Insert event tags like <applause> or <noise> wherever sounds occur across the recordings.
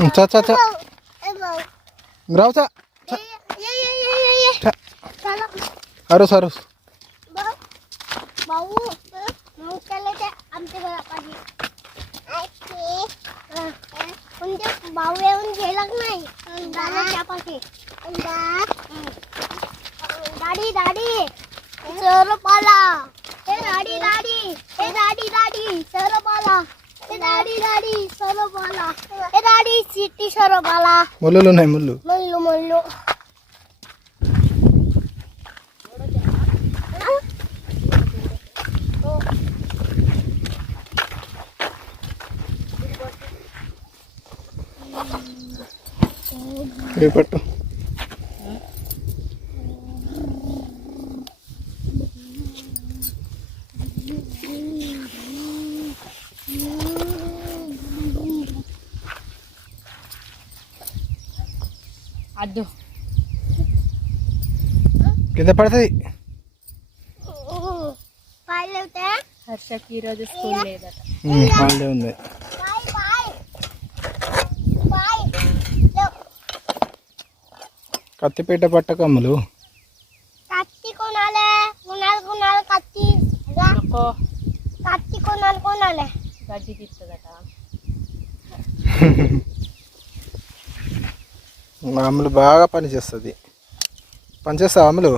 자, 자, 자. राव चा. अरोस अरोस. भाऊ भाऊ त्याला ते आमच्या घरा पाहिजे म्हणजे भाऊ येऊन गेला नाही? दादाच्यापाशी दाडी दाडी सरपाला हे दाडी दाडी हे दाडी दाडी सरपाला ముళ్ళు ఉన్నాయి ముళ్ళు. ముళ్ళు ముళ్ళు. పట్టు. పెద్ద పడుతుంది? హర్షకి ఈరోజు స్కూల్ లేదట. హాలిడే ఉంది. కత్తిపీట పట్టకమ్మలు. కత్తి కొనాలి. కొనాలి కొనాలి బాగా పనిచేస్తుంది పనిచేస్తావా అమ్ములు?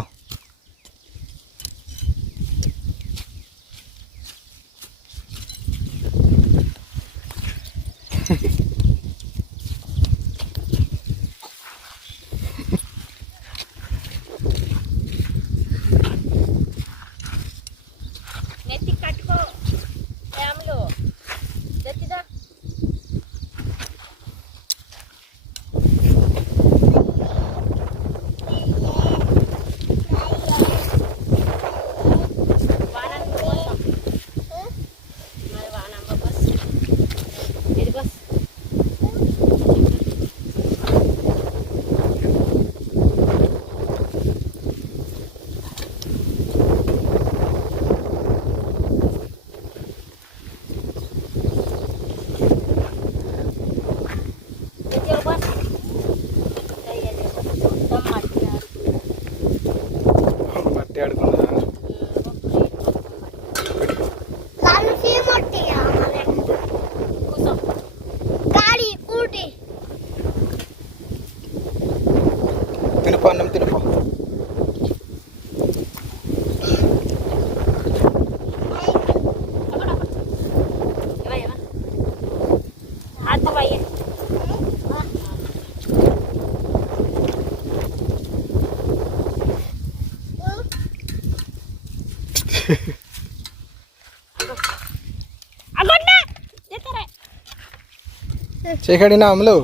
చేయకడినా అమ్ములు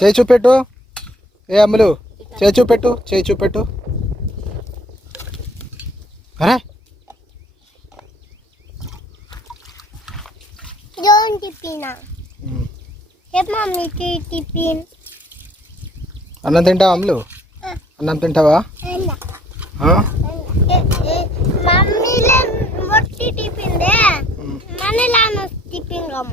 చేయి చూపెట్టు. ఏ అమ్ములు చేయి చూపెట్టు చేయి చూపెట్టు. అరే! Don't tipina. Help hmm. mommy to tipin. అన్నం తింటావా అమ్ములు అన్నం తింటావా? మమ్మీలే మొట్టి టిప్పిందే మనలాను టిప్పింగ్ అమ్మ.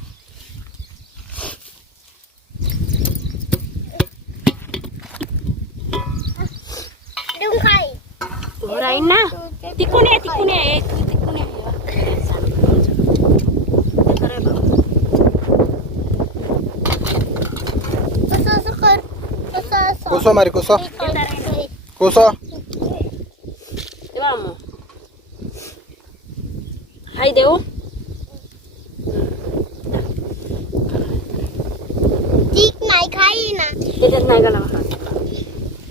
Murahin na. Tikun eh, tikun eh. Tikun eh. Kuso, Mari, kuso. Kuso. Diba mo? Hay, Deo. dik na, ikain na. dik na, ikain na.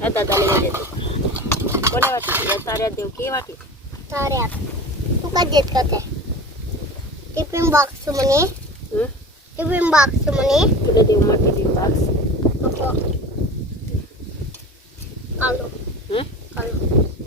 At dadali na dito. कोणा वाटी या साऱ्या देव की वाटी साऱ्या तुका देत का ते टिफ़िन बॉक्स म्हणे टिफ़िन बॉक्स म्हणे तुला देव म्हटलं टिफ़िन बॉक्स कालो कालो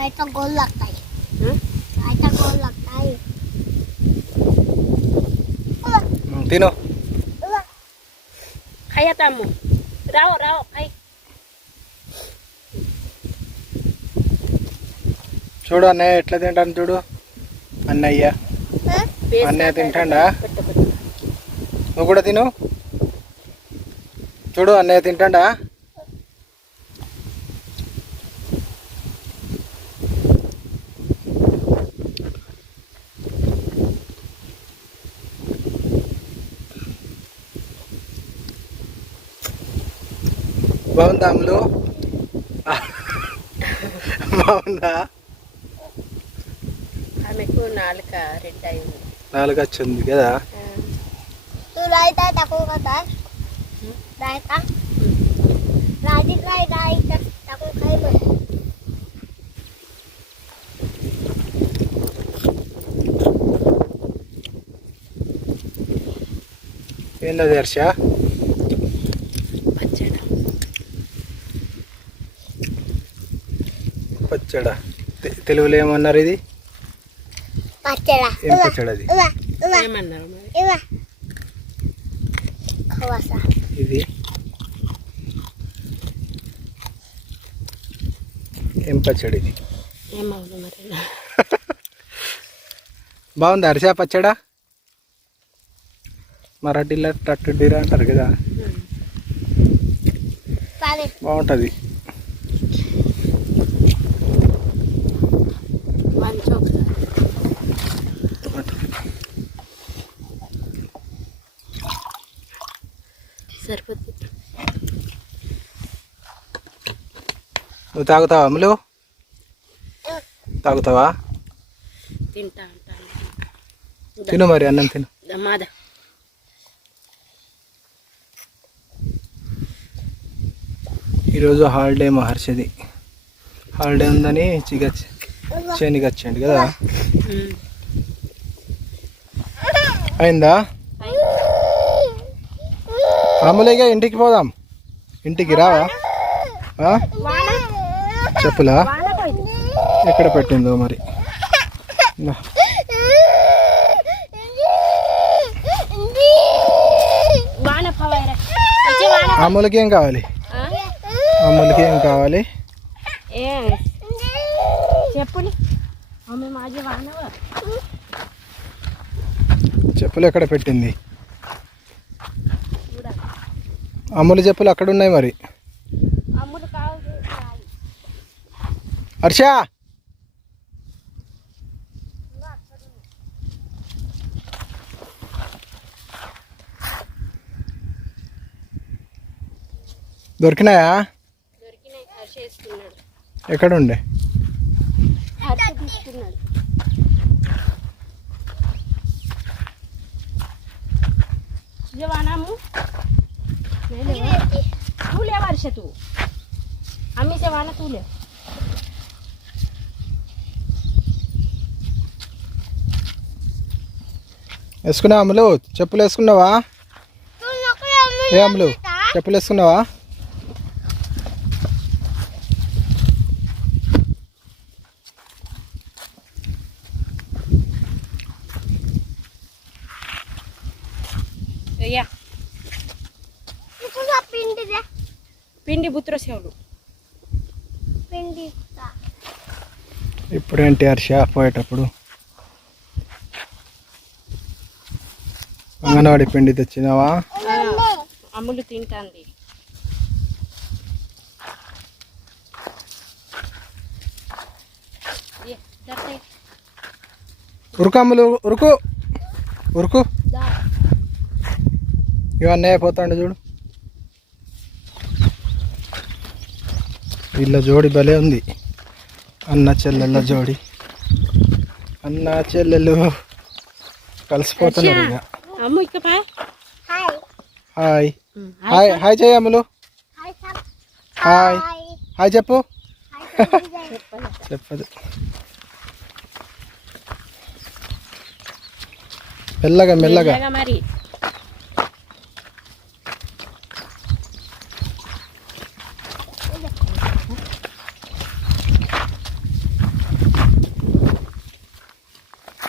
रायता गोल लागताय हं? रायता गोल लागताय ఉమ్, తిను खाई आता अम्मो राव राव खाई చూడు అన్నయ్య ఎట్లా తింటాను చూడు అన్నయ్య Paste అన్నయ్య తింటాడా పెట్టు పెట్టు నువ్వు కూడా తిను చూడు అన్నయ్య తింటాడా బాగుందా అమ్ములు బాగుందా? ఆమెకు నాలుక రెడ్ అయింది. నాలుక వచ్చింది కదా తక్కువ కదా ఏందా దర్శ? పచ్చడా? తెలుగులో ఏమన్నారు ఇది? ఇది? ఏం పచ్చడి ఇది? <laughs> బాగుంది అరిసా పచ్చడా? మరాఠీలో టట్టు డీరా అంటారు కదా. బాగుంటుంది. నువ్వు తాగుతావా అమ్ములు తాగుతావా? తింటా తిను మరి అన్నం తిను. ఈరోజు హాలిడే మా హర్షది హాలిడే ఉందని చిగ చేనికి వచ్చాడు కదా. అయిందా? మామూలుగా ఇంటికి పోదాం. ఇంటికి రావా? చెప్పులా? ఎక్కడ పెట్టిందో మరి? అమ్ములకి ఏం కావాలి? అమ్ములకి ఏం కావాలి? చెప్పుని. చెప్పులు ఎక్కడ పెట్టింది? అమ్ముల చెప్పులు అక్కడ ఉన్నాయి మరి అమ్ములు కాదు హర్ష. దొరికినాయా? ఎక్కడ ఉండే వనము తూ అమ్మి వాన తూలే వేసుకున్నావా అమ్ములు చెప్పులు వేసుకున్నావా? ఏ అమ్ములు చెప్పులు వేసుకున్నావా? పిండి బుత్ర సేవలు ఇప్పుడేంటి హర్ష పోయేటప్పుడు? అంగన్వాడి పిండి తెచ్చినావా? అమ్ములు తింటాంది. ఉరుకు అమ్ములు ఉరుకు. ఉరుకు. ఇవన్నీ అయిపోతాండి చూడు. వీళ్ళ జోడి భలే ఉంది. అన్న చెల్లెళ్ళ జోడి. అన్న చెల్లెలు కలిసిపోతున్నారు ఇక అమ్ము ఇక హాయ్ హాయ్ హాయ్ హాయ్ చేయి అమ్ములు హాయ్ హాయ్ చెప్పు. చెప్పదు. మెల్లగా మెల్లగా. మెల్లగా మరి.